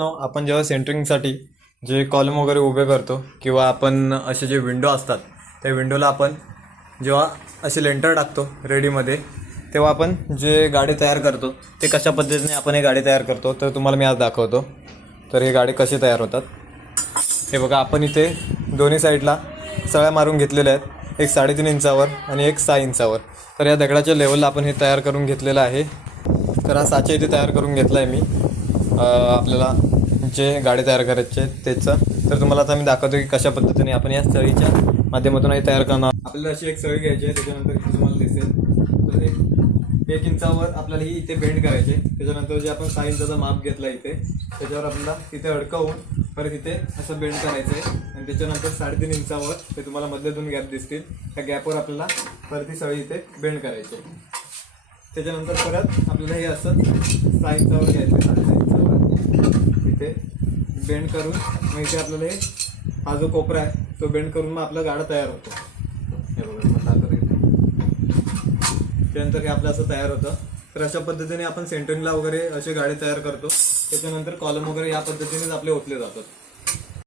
आपण जेव्हा सेंटरिंगसाठी जे कॉलम वगैरे उभे करतो किंवा आपण असे जे विंडो असतात त्या विंडोला आपण जेव्हा असे लेंटर टाकतो रेडीमध्ये तेव्हा आपण जे गाडी तयार करतो ते कशा पद्धतीने आपण हे गाडी तयार करतो तर तुम्हाला मी आज दाखवतो. तर हे गाडी कसे तयार होतात. हे बघा आपण इथे दोन्ही साईडला सळ्या मारून घेतलेल्या आहेत. एक साडेतीन इंचावर आणि एक सहा इंचावर. तर या दगडाच्या लेवलला आपण हे तयार करून घेतलेलं आहे. तर हा साचा इथे तयार करून घेतला आहे मी आपल्याला जे गाडी तयार करायचे त्याचं. तर तुम्हाला आता मी दाखवतो की कशा पद्धतीने आपण या सळीच्या माध्यमातून हे तयार करणार आपल्याला अशी एक सळी घ्यायची आहे त्याच्यानंतर तुम्हाला दिसेल. तर एक एक इंचावर आपल्याला ही इथे बेंड करायचे त्याच्यानंतर जे आपण सहा इंचाचा माप घेतला इथे त्याच्यावर आपल्याला तिथे अडकवून परत इथे असं बेंड करायचं आहे. आणि त्याच्यानंतर साडेतीन इंचावर ते तुम्हाला मधले दोन गॅप दिसतील. त्या गॅपवर आपल्याला परत ही सळी इथे बेंड करायची आहे. त्याच्यानंतर परत आपल्याला हे असं सहा इंचावर घ्यायचं इथे बेंड करून मग इथे आपल्याला हे हा जो कोपरा आहे तो बेंड करून मग आपला गाडा तयार होतो. हे बघा मग त्यानंतर हे आपलं असं तयार होतं. तर अशा पद्धतीने आपण सेंटरिंगला वगैरे असे गाडी तयार करतो. त्याच्यानंतर कॉलम वगैरे या पद्धतीनेच आपले ओतले जातात.